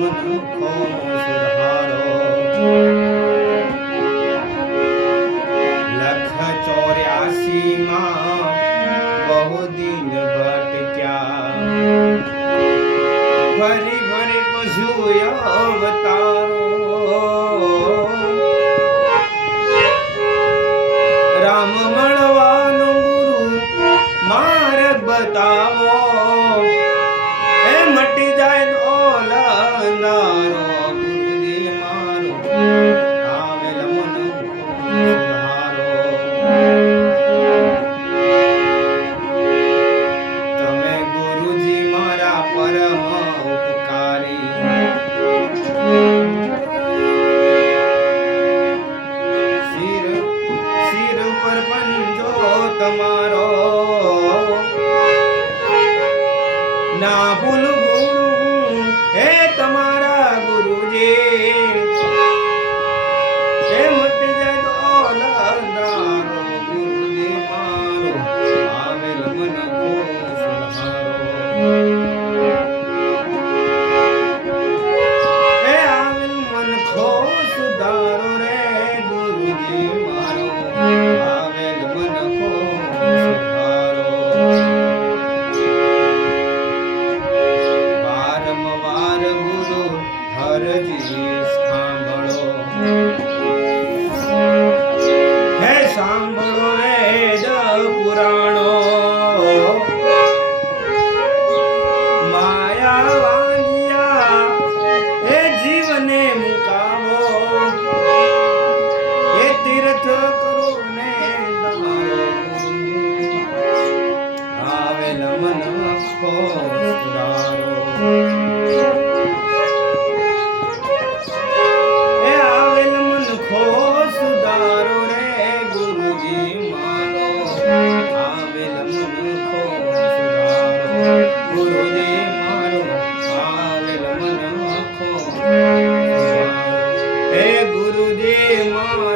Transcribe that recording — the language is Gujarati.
મનખો સુધારો લખ 84 માં બહુ દિન ભટક્યા ફરી ફરી પશુ અવતારો રામ મળવાનો ગુરુ માર્ગ બતાવો એ મટી જાય ઓલંદારો ગુરુજી મારો આવેલ મન સુધારો તમે ગુરુજી મારા પરમ ઉપકારી શિર પર પંજો તમારો ના ભૂલ ગુરુ હે તમારા ગુરુજી હે મટી જાય ઓલંદારો ગુરુજી મારો આવેલ મન કો સુધારો હે આવેલ મન કો સુધારો રે ગુરુજી મારો આવેલ મન કો સુધારો વારંવાર ગુરુ હરજી સાંભળો હે સાંભળો વેદ પુરાણો માયા વાંજ્યા હે જીવને મુકાવો એ તીર્થ કરો ને તમારો આવેલ મન ખો સુધારો એ આવેલ મન ખો સુધારો રે ગુરુજી મારો આવેલ મન ખો સુધારો ગુરુજી મારો આવેલ મન ખો સુધારો હે ગુરુજી મારો